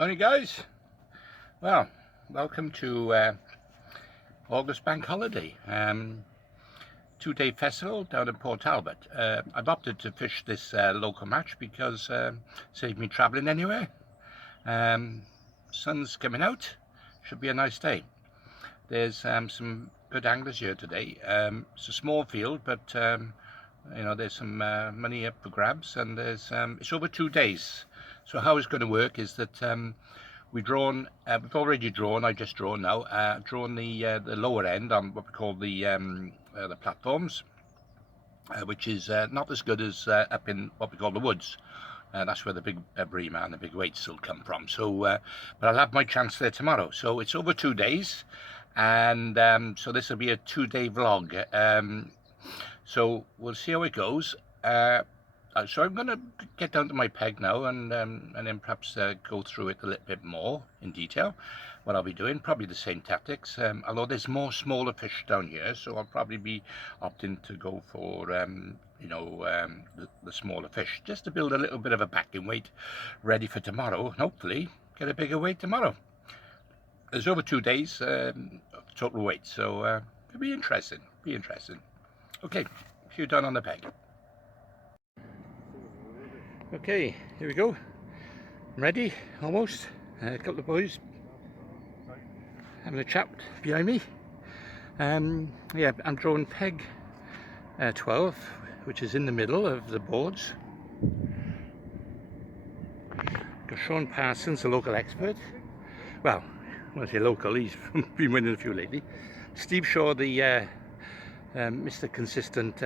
Morning guys, well, welcome to August Bank Holiday, 2-day festival down in Port Talbot. I've opted to fish this local match because saved me travelling anywhere. Sun's coming out, should be a nice day. There's some good anglers here today. It's a small field, but you know, there's some money up for grabs, and there's it's over 2 days. So how it's going to work is that we've already drawn. I just drawn now. Drawn the lower end on what we call the platforms, which is not as good as up in what we call the woods. That's where the big breamer and the big weights still come from. So, but I'll have my chance there tomorrow. So it's over 2 days, and so this will be a 2-day vlog. So we'll see how it goes. So I'm going to get down to my peg now and then perhaps go through it a little bit more in detail. What I'll be doing, probably the same tactics, although there's more smaller fish down here, so I'll probably be opting to go for you know, the smaller fish, just to build a little bit of a backing weight ready for tomorrow, and hopefully get a bigger weight tomorrow. There's over 2 days total weight, so it'll be interesting. Okay, see you down on the peg. Okay, here we go. I'm ready, almost. A couple of boys having a chat behind me. Yeah, I'm drawing peg 12, which is in the middle of the boards. Got Sean Parsons, the local expert. Well, when I say local, he's been winning a few lately. Steve Shaw, the Mr. Consistent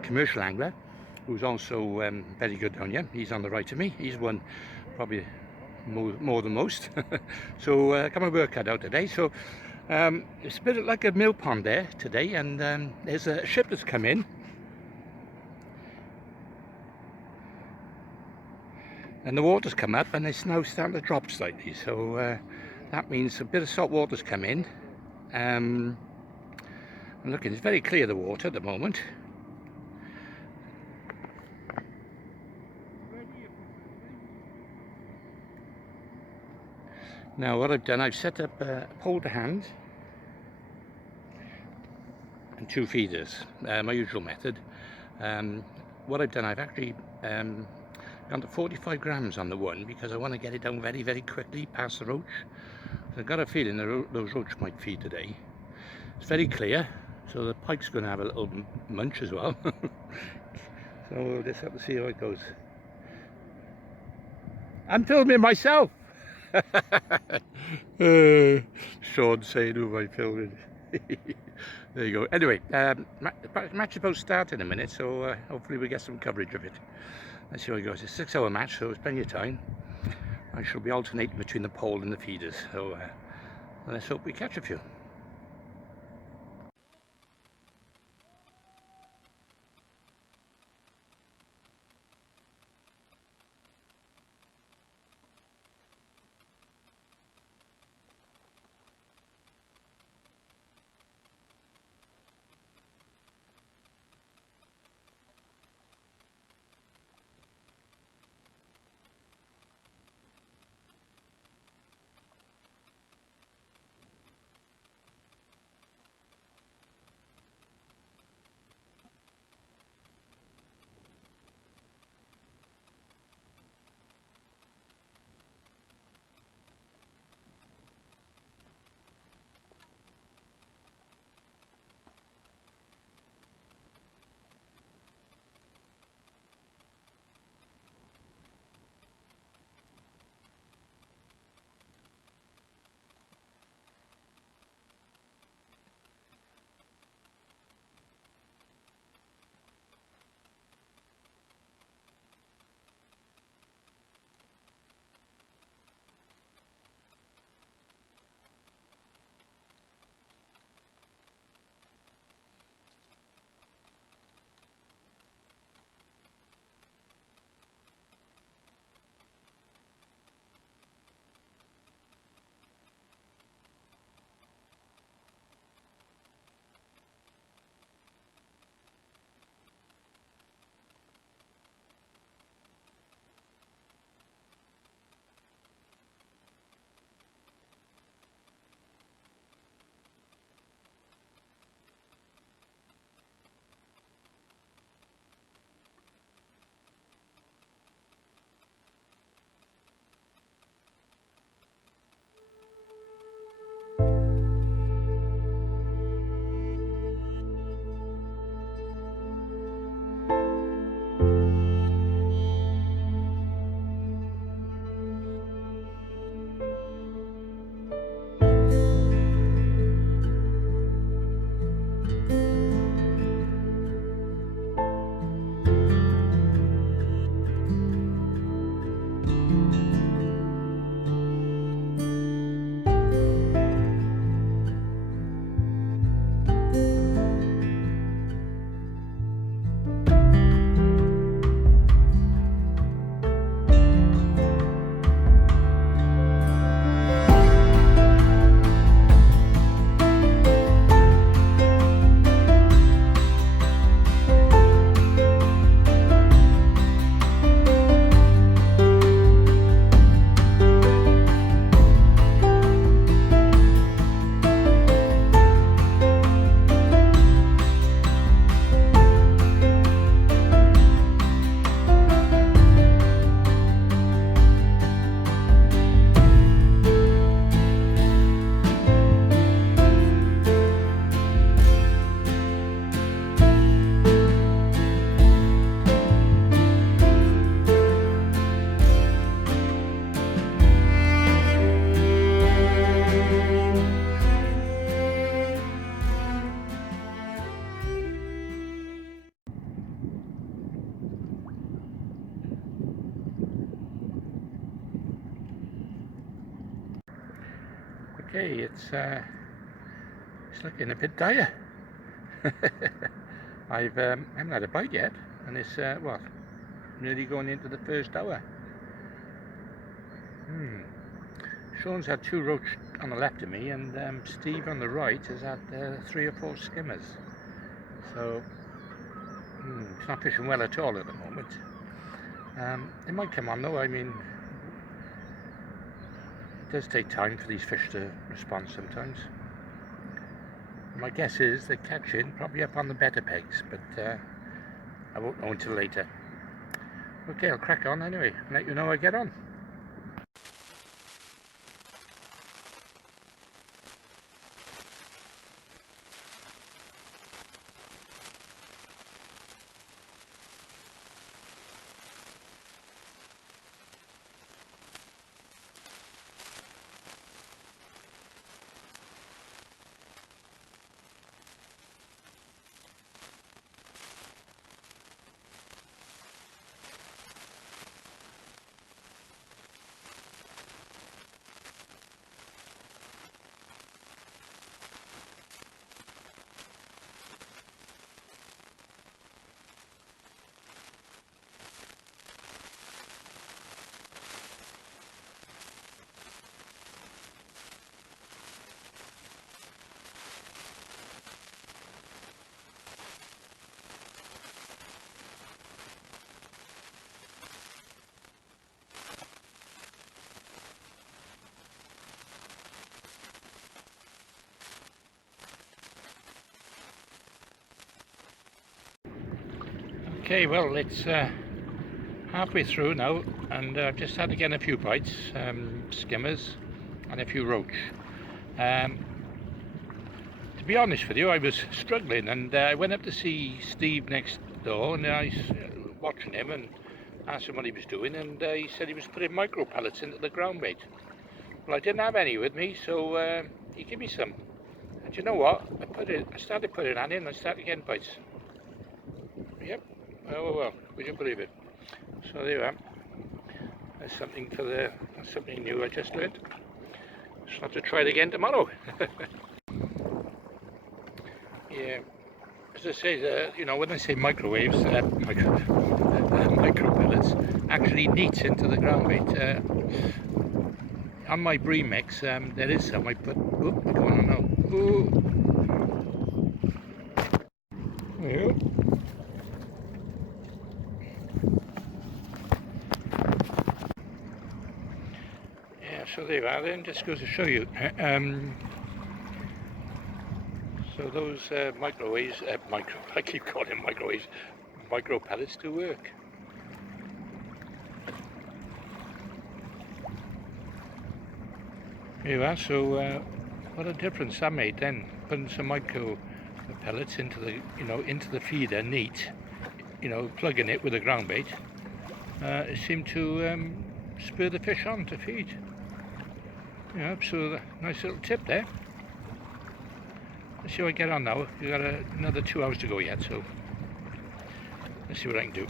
commercial angler, who's also very good down here. He's on the right of me. He's won probably more than most. So got my work cut out today. So it's a bit like a mill pond there today, and there's a ship that's come in. And the water's come up, and it's now starting to drop slightly. So that means a bit of salt water's come in. I'm looking, it's very clear, the water at the moment. Now what I've done, I've set up a pole to hand and 2 feeders, my usual method. What I've done, I've actually gone to 45 grams on the one, because I want to get it down very, very quickly past the roach. So I've got a feeling those roach might feed today. It's very clear, so the pike's going to have a little munch as well. So we'll just have to see how it goes. I'm filming myself! Sean saying, who am I filming? There you go. Anyway, match is about to start in a minute, so hopefully we get some coverage of it. Let's see how it goes. It's a 6-hour match, so it's plenty of time. I shall be alternating between the pole and the feeders, so let's hope we catch a few. Okay, it's looking a bit dire. I haven't had a bite yet, and it's well, nearly going into the first hour. Sean's had 2 roach on the left of me, and Steve on the right has had 3 or 4 skimmers. So it's not fishing well at all at the moment. It might come on though. I mean, it does take time for these fish to respond sometimes. My guess is they're catching probably up on the better pegs, but I won't know until later. Okay, I'll crack on anyway and let you know how I get on. Okay, well, it's halfway through now, and I've just had to get a few bites, skimmers and a few roach. To be honest with you, I was struggling, and I went up to see Steve next door, and I was watching him and asked him what he was doing, and he said he was putting micro pellets into the ground bait. Well, I didn't have any with me, so he gave me some, and you know what, I started putting that in and I started getting bites. Yep. Oh well, would you believe it? So there you are. That's something new I just learned. Just have to try it again tomorrow. Yeah, as I say, you know, when I say microwaves, micro pellets actually neats into the ground bait. On my bream mix, there is some I put. Oh, I don't want to know. Ooh. Yeah. So there you are then, just goes to show you. So those microwaves, I keep calling them microwaves, micro pellets do work. There you are, so what a difference that made then, putting some micro pellets into the, you know, into the feeder neat, you know, plugging it with a ground bait. It seemed to spur the fish on to feed. Yeah, so nice little tip there. Let's see how I get on now. We've got another 2 hours to go yet, so let's see what I can do.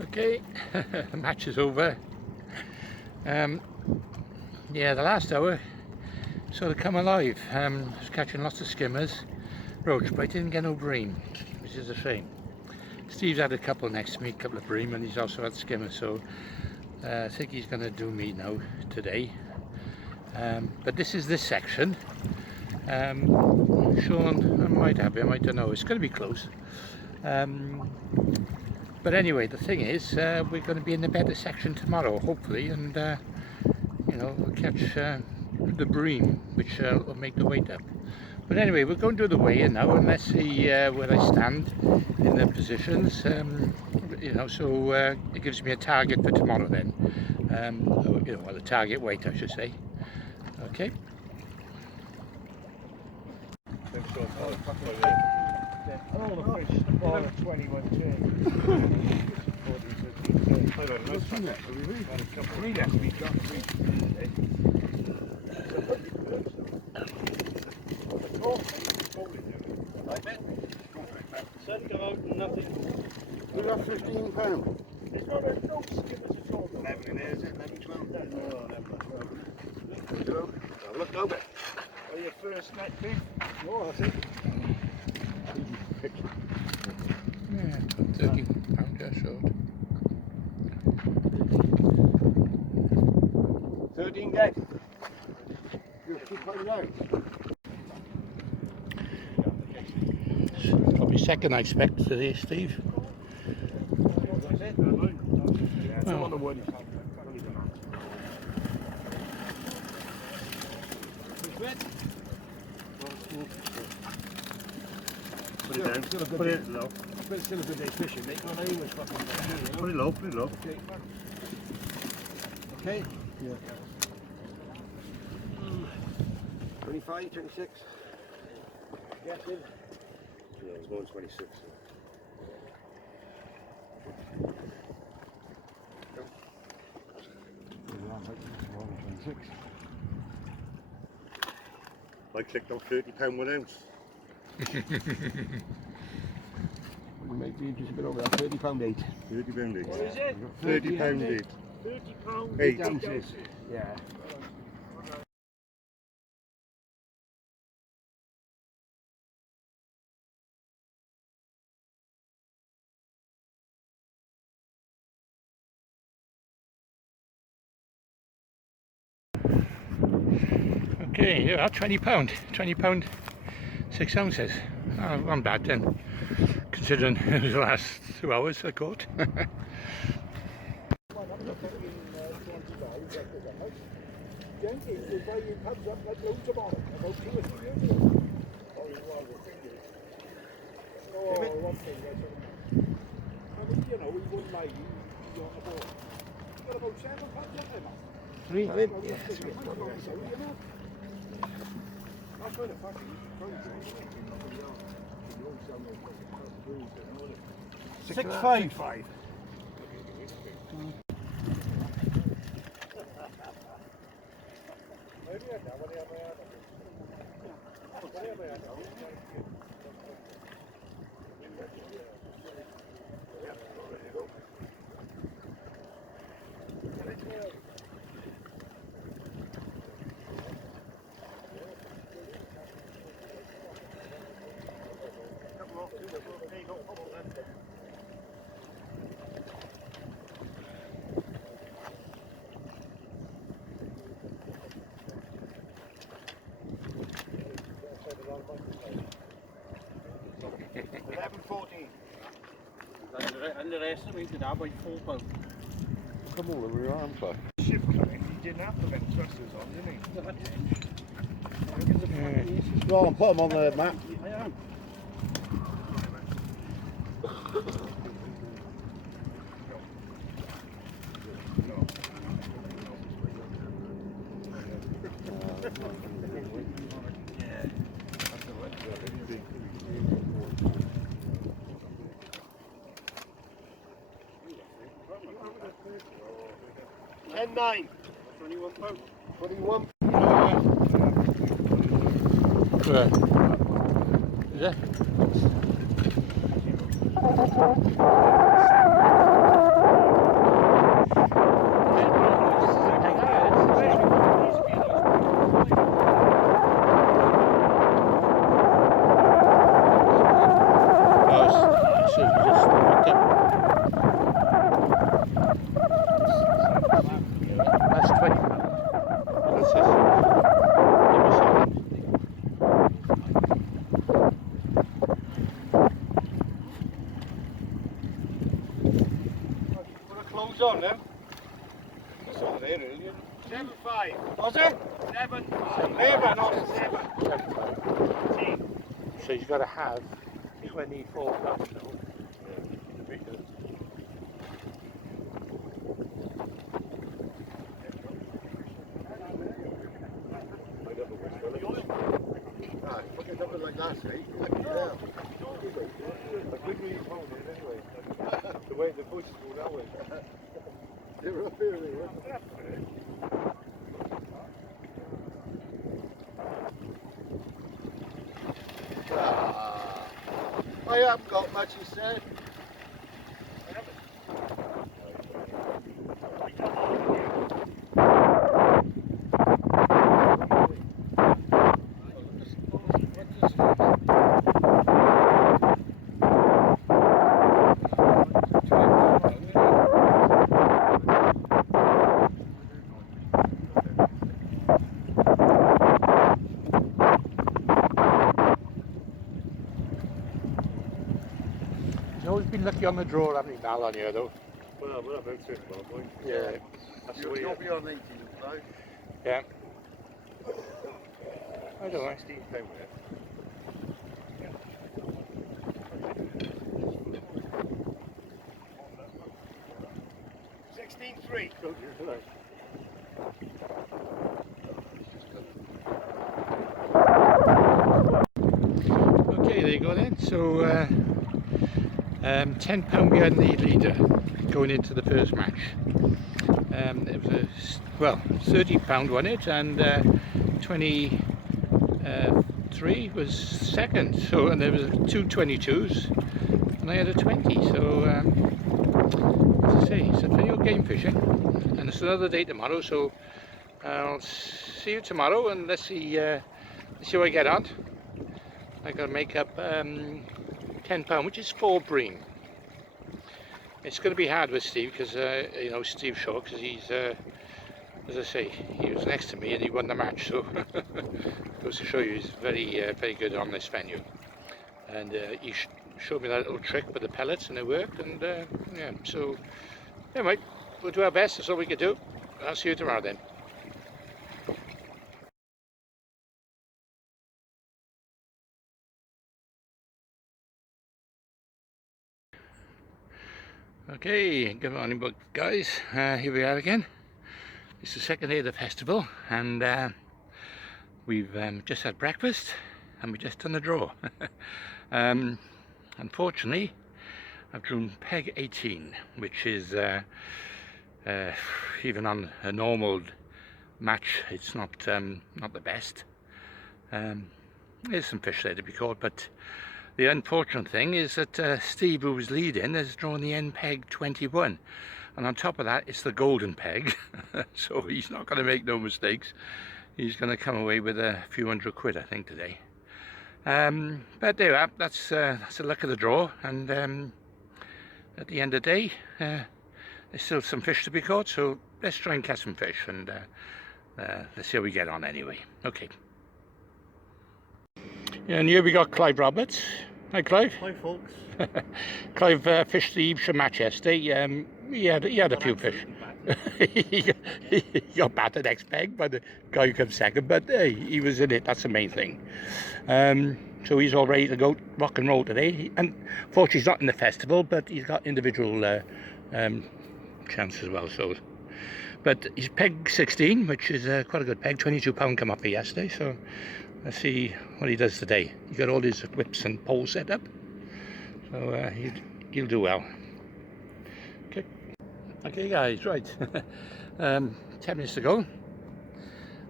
Okay, the match is over. Yeah, the last hour sort of come alive. I was catching lots of skimmers, roach, but I didn't get no bream, which is a shame. Steve's had a couple next to me, a couple of bream, and he's also had skimmers, so I think he's going to do me now today. But this is this section. Sean, I might have him, I don't know, it's going to be close. But anyway, the thing is, we're going to be in the better section tomorrow, hopefully, and you know, we'll catch the bream, which will make the weight up. But anyway, we're going to do the weigh-in now, and let's see where I stand in the positions. You know, so it gives me a target for tomorrow then. You know, well, a target weight, I should say. Okay. All the fish, all the 21 10. We got £15. It's got a no skimmers at all. 11 in there, is it? 11, 12? No, look over. Are your first net big? Oh, that's it. Yeah, £13 just short. 13 dead. You'll keep putting out. Probably second, I expect, today, Steve. It's on the wood. Put it down. Put it low. But it's still a good day fishing, mate. Well, I was fucking down, Put it low, put it low. Okay. Okay? Yeah. 25, 26. Yes, it. No, it's more than 26. I clicked on £30 1 ounce. We might be just a bit over that. £30 8. £30 each. What is it? £30 each. £30 8 ounces. Yeah. Okay, yeah, £20. £20, 6 ounces. Oh, not bad then, considering it was the last 2 hours I caught. Three. Six five. Underestimated that by £4. Come all over your arms, like. Ship coming, he didn't have the vent thrusters on, didn't he? Go on, put them on the map. I am. £10.9. £21. 21. Right. Is it? on them? It's on there earlier. 7.5. Was it? 7.5. 11, not 7. So you've got to have 24 pounds now. Fucking something like that, see? The way the bush is going that way. They were up here, they were. I haven't got much, he said. You've always been lucky on the draw, haven't you, Mal, on here though? Well, we're about to, boy. Yeah. That's You'll be on 18, right? Yeah. I don't know. 16 pound there. $16.3. Okay, there you go then. So, £10 behind the leader going into the first match. It was a, well, £30 won it, and 23 was second. So, and there was two 22s, and I had a 20. So, as I say, it's a video game fishing, and it's another day tomorrow. So, I'll see you tomorrow, and let's see how I get on. I got to make up £10, which is 4 bream. It's going to be hard with Steve because you know, Steve's short, because he's as I say, he was next to me and he won the match. So goes to show you he's very good on this venue. And he showed me that little trick with the pellets, and they worked. And yeah, so anyway, we'll do our best. That's all we can do. I'll see you tomorrow then. Okay, good morning guys, here we are again. It's the second day of the festival, and we've just had breakfast and we've just done the draw. Unfortunately, I've drawn peg 18, which is even on a normal match, it's not the best. There's some fish there to be caught, but the unfortunate thing is that Steve, who was leading, has drawn the end peg 21, and on top of that it's the golden peg. So he's not going to make no mistakes. He's going to come away with a few £100, I think, today. But there you are. That's the luck of the draw, and at the end of the day there's still some fish to be caught, so let's try and catch some fish, and let's see how we get on anyway. Okay. And here we got Clive Roberts. Hi Clive. Hi folks. Clive fished the Evesham match yesterday. He had a few fish. He got battered next peg by the guy who comes second, but hey, he was in it. That's the main thing. So he's all ready to go rock and roll today. And fortunately he's not in the festival, but he's got individual chance as well. So, but he's peg 16, which is quite a good peg. £22 come up here yesterday. So let's see what he does today. He got all his whips and poles set up, so he'll do well. Okay guys, right. 10 minutes to go.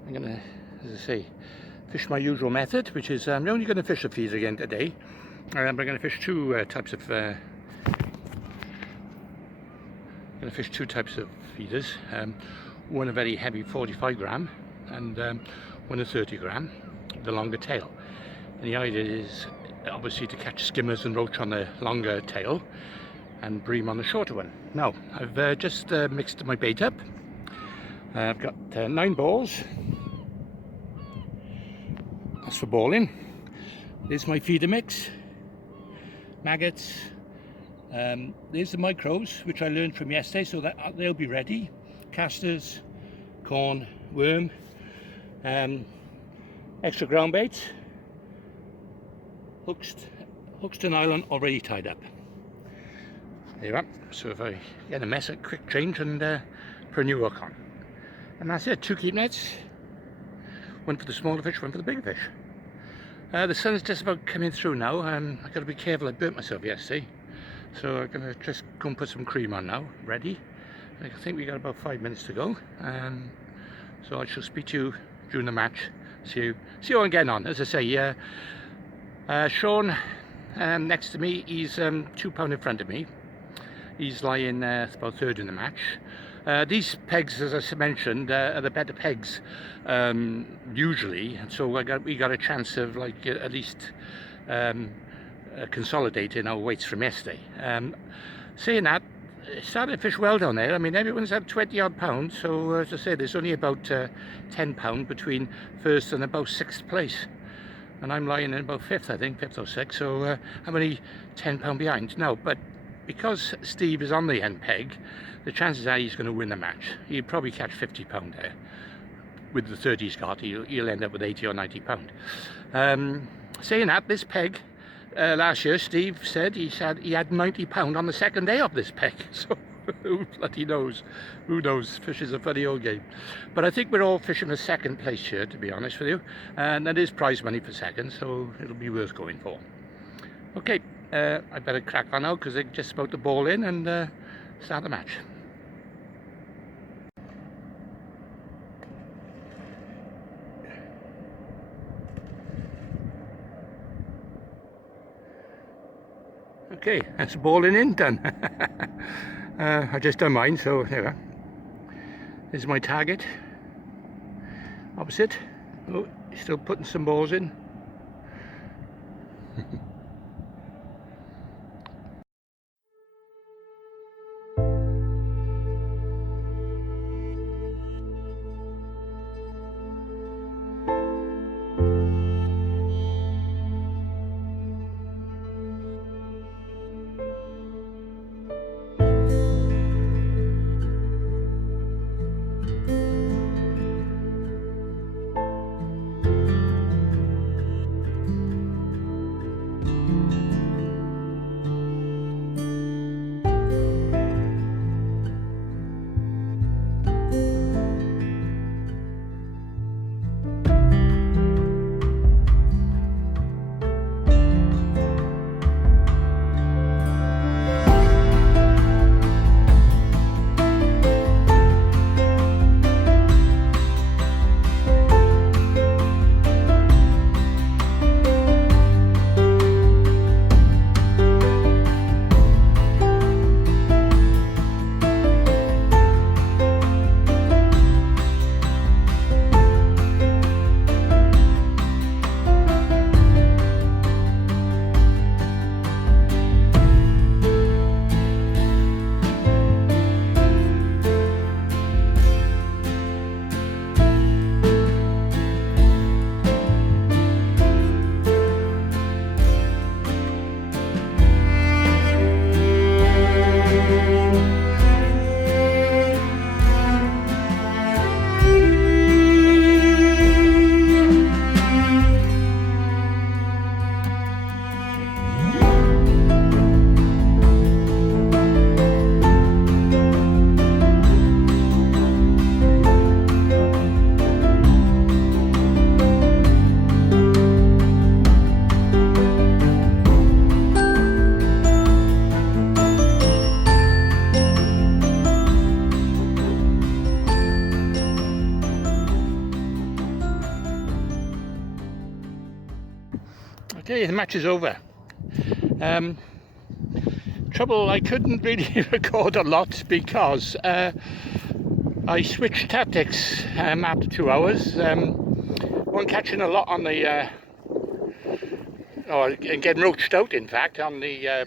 I'm gonna, as I say, fish my usual method, which is I'm only going to fish a feeder again today. I'm going to fish two types of feeders. One a very heavy 45 gram, and one a 30 gram. The longer tail, and the idea is obviously to catch skimmers and roach on the longer tail and bream on the shorter one. Now I've just mixed my bait up. I've got 9 balls. That's for balling. There's my feeder mix: maggots, There's the micros, which I learned from yesterday, so that they'll be ready. Casters, corn, worm, extra ground bait, hooks to nylon already tied up. There you are. So if I get a mess, a quick change and put a new hook on. And that's it, 2 keep nets. One for the smaller fish, one for the bigger fish. The sun's just about coming through now. I've got to be careful, I burnt myself yesterday. So I'm going to just go and put some cream on now, ready. I think we got about 5 minutes to go. So I shall speak to you during the match. See how I'm getting on. As I say, Sean next to me, he's £2 in front of me. He's lying about third in the match. These pegs, as I mentioned, are the better pegs usually, and so we got a chance of like at least consolidating our weights from yesterday. Saying that, it started to fish well down there. I mean, everyone's had 20 odd pounds, so as I said, there's only about £10 between first and about 6th place, and I'm lying in about 5th, I think, 5th or 6th, so I'm only £10 behind now. But because Steve is on the end peg, the chances are he's going to win the match. He'll probably catch £50 there. With the 30 he's got, he'll end up with £80 or £90. Saying that, this peg, last year Steve said he had £90 on the second day of this peg. So who bloody knows? Who knows? Fish is a funny old game. But I think we're all fishing for 2nd place here, to be honest with you. And that is prize money for 2nd, so it'll be worth going for. Okay, I better crack on now because they're just about to ball in and start the match. Okay, that's balling in, done. I just done mine, so there we are. This is my target. Opposite. Oh, still putting some balls in. Okay, the match is over. Trouble, I couldn't really record a lot because I switched tactics after 2 hours. Wasn't catching a lot on the, and getting roached out in fact on the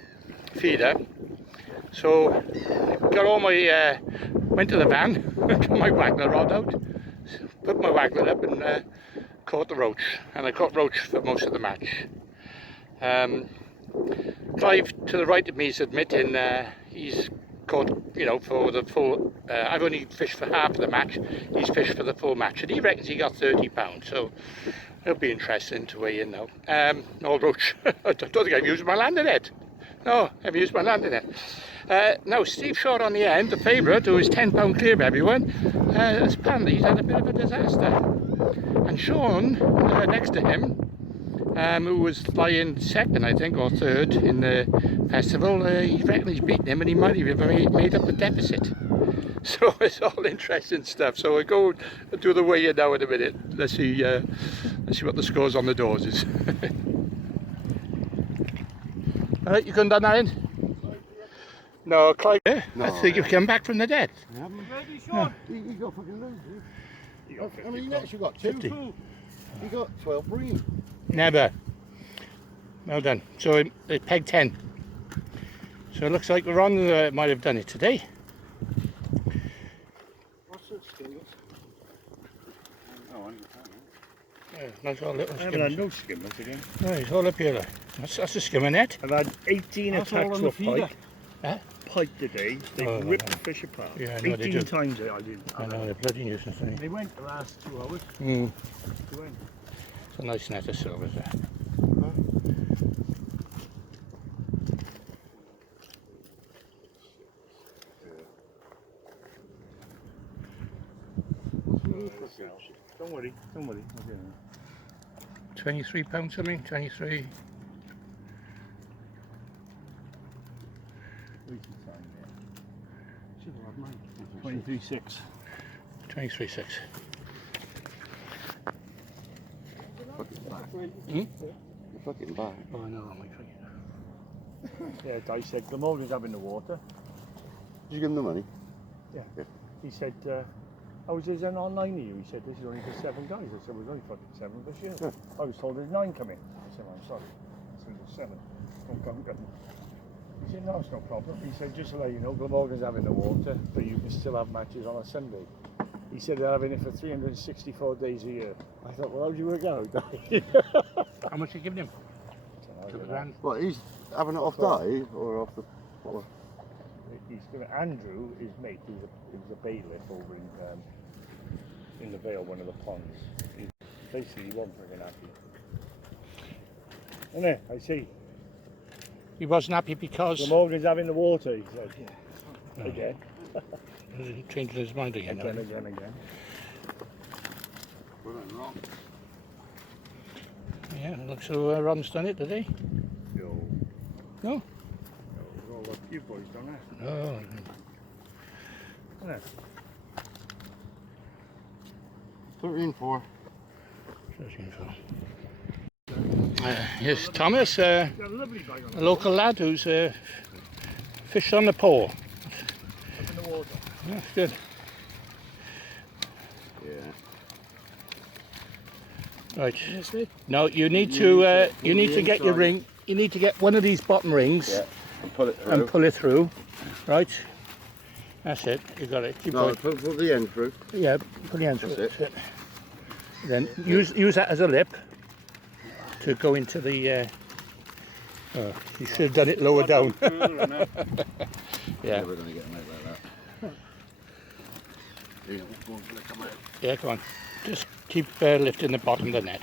feeder. So got all my, went to the van, got my waggler rod out, put my waggler up and caught the roach. And I caught roach for most of the match. Clive to the right of me is admitting he's caught, you know, for the full. I've only fished for half of the match. He's fished for the full match, and he reckons he got £30. So it'll be interesting to weigh in now. Although I don't think I've used my landing net. No, I haven't used my landing net. Now Steve Shaw on the end, the favourite, who is £10 clear of everyone, apparently he's had a bit of a disaster. And Sean, next to him, who was flying second, I think, or third in the festival, he reckons he's beaten him, and he might have even made up the deficit. So it's all interesting stuff. So we'll go do the weigh-in now in a minute. Let's see what the scores on the doors is. Alright, you going down that end? No, Clive. No, I think you've come back from the dead. I haven't. Ready, Sean? You got fucking loads. You got 50. I mean, you actually got 2. 50. You got 12 green. Never. Well done. So it pegged 10. So it looks like Ron might have done it today. What's it, skimmers? Oh, Yeah, nice all little I haven't skimmers. had no skimmers again. No, it's all up here. Look. That's a skimmer net. I've had 18 That's all attacks on the with feeder. pike. Huh? Pike today. They Oh, ripped no. the fish apart. Yeah, I know they 18 do. times I did. I know, they're bloody nuisance. Isn't They went the last 2 hours. it? They went. It's a nice net of silvers there. Don't worry, don't worry. Okay. £23 something, 23. Should have had mine. 23.6. 23.6. Fucking back. Hmm? You're fucking back. Oh, I know, my God. Yeah, Di said Glamorgan's having the water. Did you give him the money? He said, I was there online here. He said, this is only for 7 guys. I said, well, there's only fucking 7 this year. Yeah. I was told there's 9 coming. I said, well, I'm sorry. I said, there's 7. Don't come. He said, no, it's no problem. He said, just to let you know, Glamorgan's having the water, but you can still have matches on a Sunday. He said they're having it for 364 days a year. I thought, well, how'd you work out? How much are you giving him? £2,000. What, he's having it off day or off the... What? He's gonna, Andrew, his mate, who's a bailiff over in the Vale, one of the ponds. Basically, he wasn't friggin' happy. Isn't it? I see. He wasn't happy because Glamorgan's having the water, he said. Oh. Again. he changed his mind again. Again. Yeah, it looks so Ron's done it today. No. No? Well, look, you boys done it. No. Isn't it? 13-4. 13 here's Thomas, Got a lovely bag on a local lad who's fished on the pole. up in the water. That's good. Yeah. Right. Now you need to get your ring. You need to get one of these bottom rings And pull it through. and pull it through. Right. That's it. You got it. Keep No, going. put the end through. Yeah. Put the end through. That's That's it. Then use that as a lip to go into the. Oh, you should have done it lower down. Yeah. We're going to get them out like that. Yeah, which one's going to come out? Yeah. Come on. Just keep lifting the bottom of the net.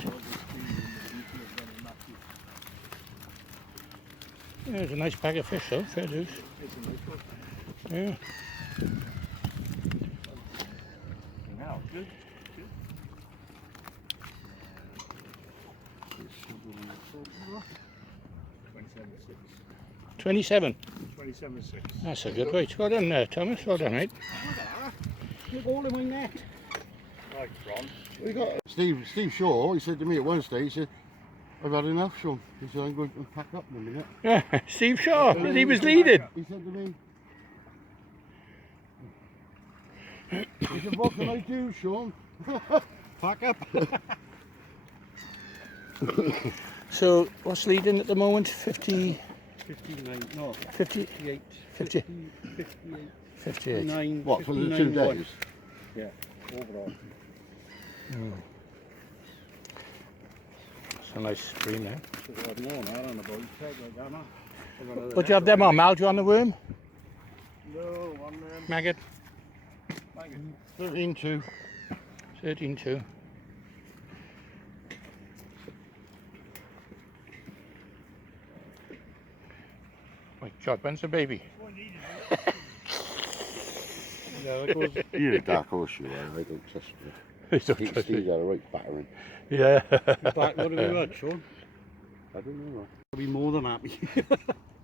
Yeah, it's a nice bag of fish though, fair dues. Yeah. Now, good. 27. 27.6. That's a good weight. Well done, Thomas. Well done, mate. Look all in my net. Right, Ron. We got Steve Shaw. He said to me at one stage, he said, "I've had enough, Sean." He said, "I'm going to pack up in a minute." Yeah, Steve Shaw. And he was leading. He said to me, he said, "What can I do, Sean?" Pack up. So what's leading at the moment? 50, 59, no, 50, 58. 50, 58. 58. 9, What, for the 2 days? Yeah, overall. a nice bream there. Should have had more now on the boat. Take like that, man. Would you have them on, Mal? Do you want the worm? No, on Maggot? 13.2. 13.2. My God, when's the baby? You're a dark horse, you are. I don't trust you. Steve's had a right battering. Yeah. What have we got, Sean? I don't know. I'll be more than happy.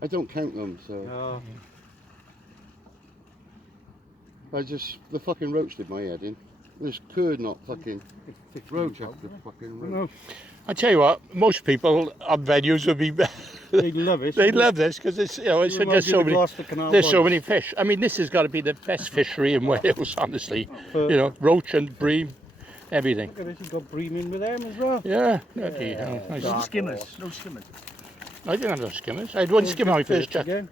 I don't count them, so. No. The fucking roach did my head in. This could not fucking roach after fucking roach. No. I tell you what, most people on venues would be. They love it. They love this because it's, you know, it's just so many. There's so many fish. I mean, this has got to be the best fishery in Wales, honestly. You know, roach and bream, everything. Look at this, you've got bream in with them as well. Yeah. Bloody hell, nice. No skimmers. No skimmers. I didn't have no skimmers. I had one skimmer on my first chuck. Again.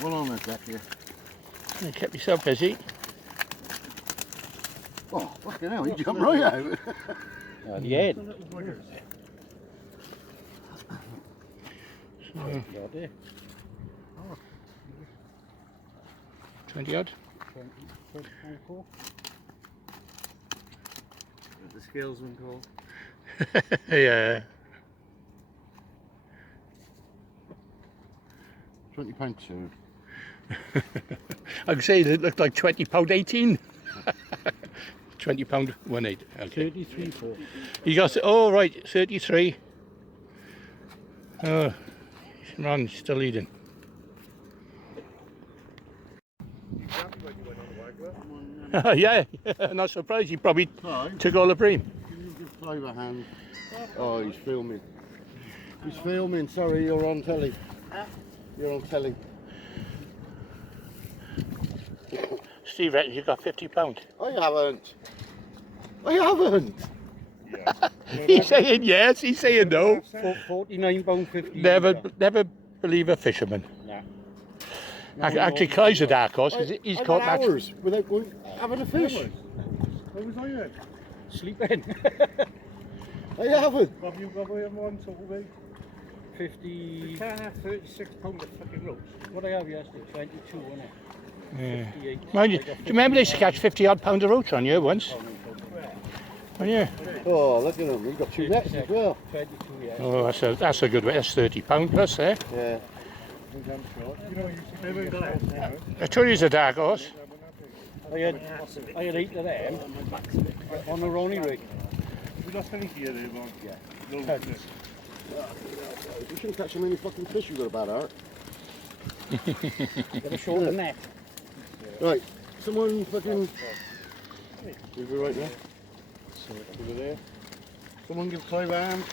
One on the deck here. You kept yourself busy. Oh, fucking hell, he jumped right out. Yeah. 20 odd. The scalesman call. Yeah. £20.2. I could say it looked like £20.18. £20.18. Okay. 33.4. You got, oh right, 33. Oh, Ron still eating. Yeah, not surprised. He probably took all the bream. Can you give Clive a hand? Oh, he's filming. He's filming. Sorry, you're on telly. You're on telly. Steve reckons you got £50. I haven't. I haven't. He's saying yes, he's saying no. £49.50. Never believe a fisherman. Nah. Actually, Clive's a dark horse because he's I caught got match. hours without going, having a fish. Where was I then? Sleeping. I haven't. Have you got one sort of weight? 50. You can't have £36 of fucking roach. What I have yesterday, 22, wasn't it? Yeah. 58. Mind you, do you remember they used to catch 50 odd pound of roach on you once? Oh yeah. Oh, look at him. He's got two nets as well. 22, yeah. Oh, that's a good way. That's £30 plus there. Yeah. I told you he's a dark horse. I had 8 of them on the Ronnie rig. We lost any here there, man. Yeah. No, You shouldn't catch so many fucking fish. You've got a bad heart. Got a shoulder net. Right. Someone fucking. Is it right there? Over there. Someone give Clive a hand.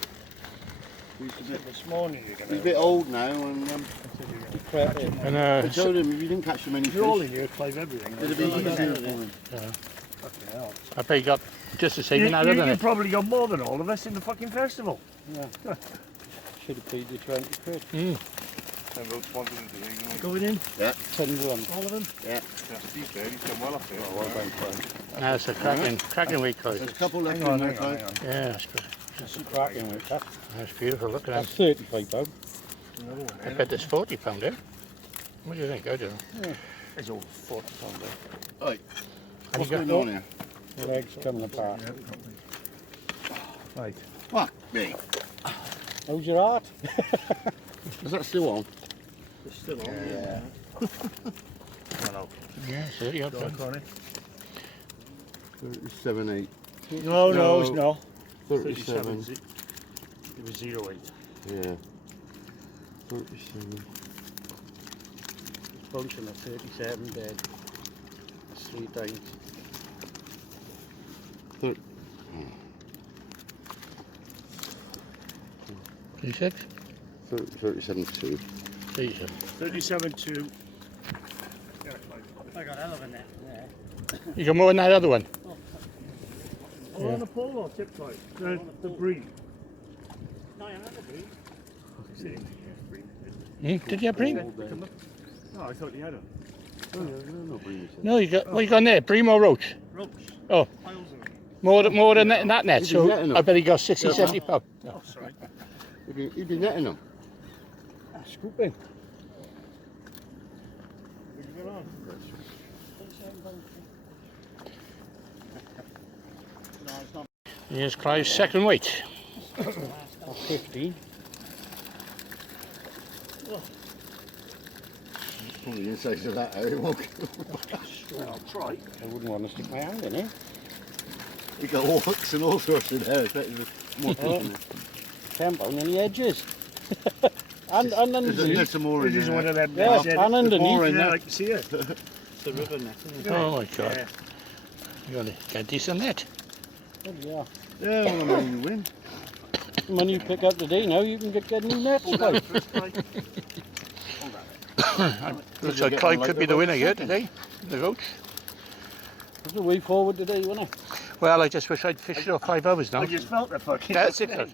He's This morning you're a bit old now, and And I told him if you didn't catch so many You're all fish, in here, Clive everything. it'd be easier. Fucking hell. I bet you got just the same in that, hasn't it? probably got more than all of us in the fucking festival. Yeah. Should have paid you 20 quid. Mm. and roach wanted to do, you know. Going in? Yeah. 10 to 1. All of them? Yeah. Yeah, Steve there, he's done well up there. Oh, well done, Clive. That's a cracking weight, Clive. There's a couple left Hang on, in there, hang on, Clive. hang on. Yeah, that's good. That's a cracking with that. That's beautiful. Look at that. That's £35. I bet there's £40 there. What do you think? I don't know. Yeah. It's over £40 there. Right. And What's you got going on here? The legs coming apart. Right. Fuck me. How's your heart? Is that still on? It's still on. Yeah. Yeah, 30 odd pound. 37.8. No, no, it's not. 37. It was 0.8. Yeah. 37. Function of 37 dead. That's 3 times. 36? 37.2. 37. 37.2. I got hell of a net there. You got more than that other one? Oh, on the pole or tip side? The breed. No, I have a breed. Did you have bream? No, I thought you had it. No bream. No, you got. What you got in there? Bream or roach? Ropes. Oh, Piles of them. more than that net, You'd be netting so them. I bet he got 60, Yeah, 70 pound. Oh, sorry. He'd be netting them. Scooping. What you got on? Here's Clive's second weight. 15. Probably the insides of that, it won't. I'll try. I wouldn't want to stick my hand in it. We got hooks and all sorts in there. More £10 on the edges. and underneath. There's some more in This is one there. of them. Yeah, nets, and underneath. more in Yeah, there. I can see it. It's a river net, isn't it? Oh my God. Yeah. You got a decent net. Yeah. Yeah, well, I mean, you win. When you pick up today now, you can get new nets. Like. Looks like Clive could be the winner here today, the votes. There's a way forward today, wasn't it? Well, I just wish I'd fished it off 5 hours now. I just felt the fucking. That's it. Then.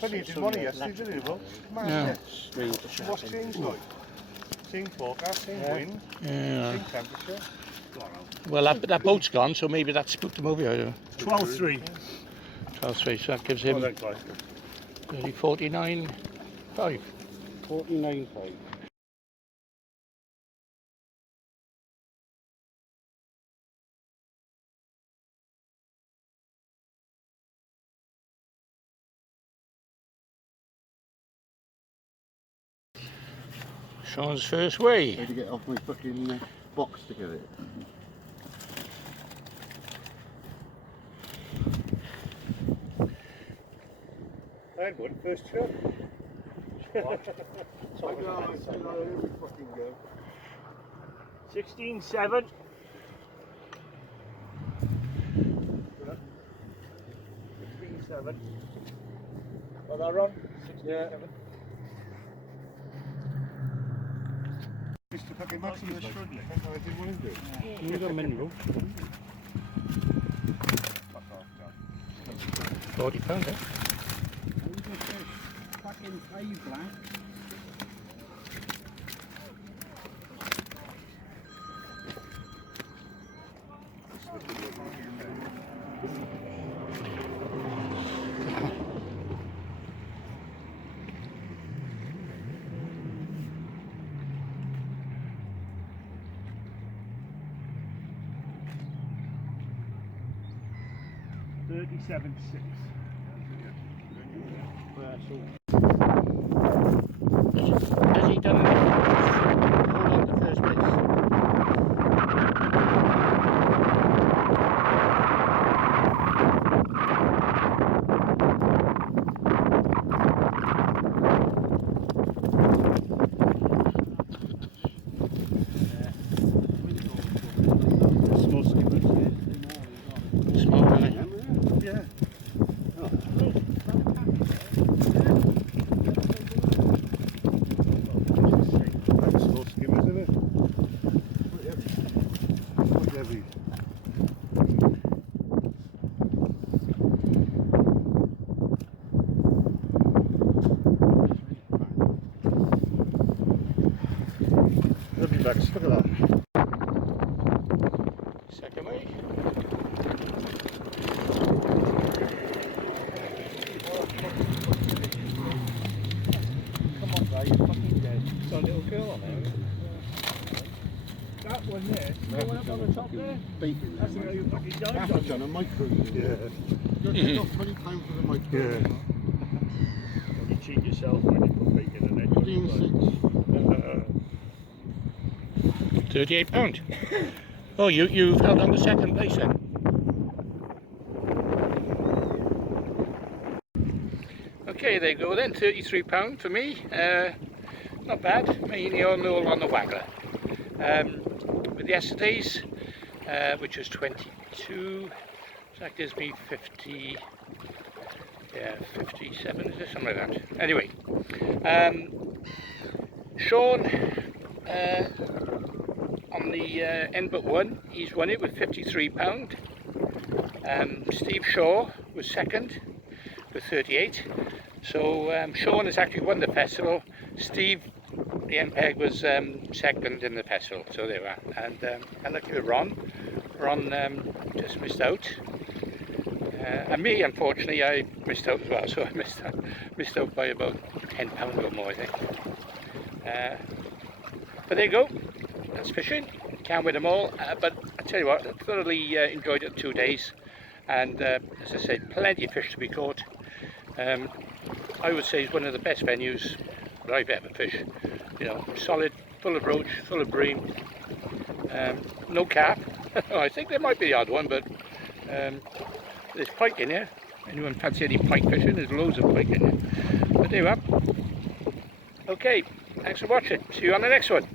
Funny, it's money yesterday, didn't it, bro? Yeah. What's changed like? Same forecast, same wind, Yeah. same temperature. Well, that boat's gone, so maybe that spooked him over here. 12-3. 12-3, so that gives him 49.5. 49.5. Sean's first way. I had to get off my fucking box to get it. I had one first trip. I know, every fucking go. 16-7. Well, that run? Yeah. Mr. Fucking Maxim was struggling. I didn't want to do it. You got mineral. £40, eh? Fucking 5 black. Has he done enough? Hold on to first place. Small skippers. Small, isn't it? Yeah. Small skimmers, isn't it? Quite heavy. Lovely bags, look at that. Second way. Come on, guys, you're fucking dead. Got a little girl on there. That one there. The one up on the top there. Bacon. That's the way you fucking died That's on. on a micro. Yeah. You've got 20 pounds for the micro. Yeah. You cheat yourself when you put bacon in it. 14.6. £38. Oh, you've held on to second place then. Okay, there you go then, £33 for me. Not bad, mainly on the waggler. With yesterday's, which was 22, so that gives me 50, yeah, 57, is it? Something like that. Anyway, Sean, on the end but one, he's won it with £53. Steve Shaw was second with 38. So Sean has actually won the festival. Steve, the MPEG, was second in the festival. So there we are. And lucky with Ron Ron just missed out. And me, unfortunately, I missed out as well, so I missed out by about £10 or more, I think. But there you go, that's fishing. Can't win them all, but I tell you what, I thoroughly enjoyed it 2 days, and as I said, plenty of fish to be caught. I would say it's one of the best venues that I've ever fished. You know, solid, full of roach, full of bream, no carp. I think there might be the odd one, but there's pike in here. Anyone fancy any pike fishing? There's loads of pike in here. But there you are. Okay, thanks for watching. See you on the next one.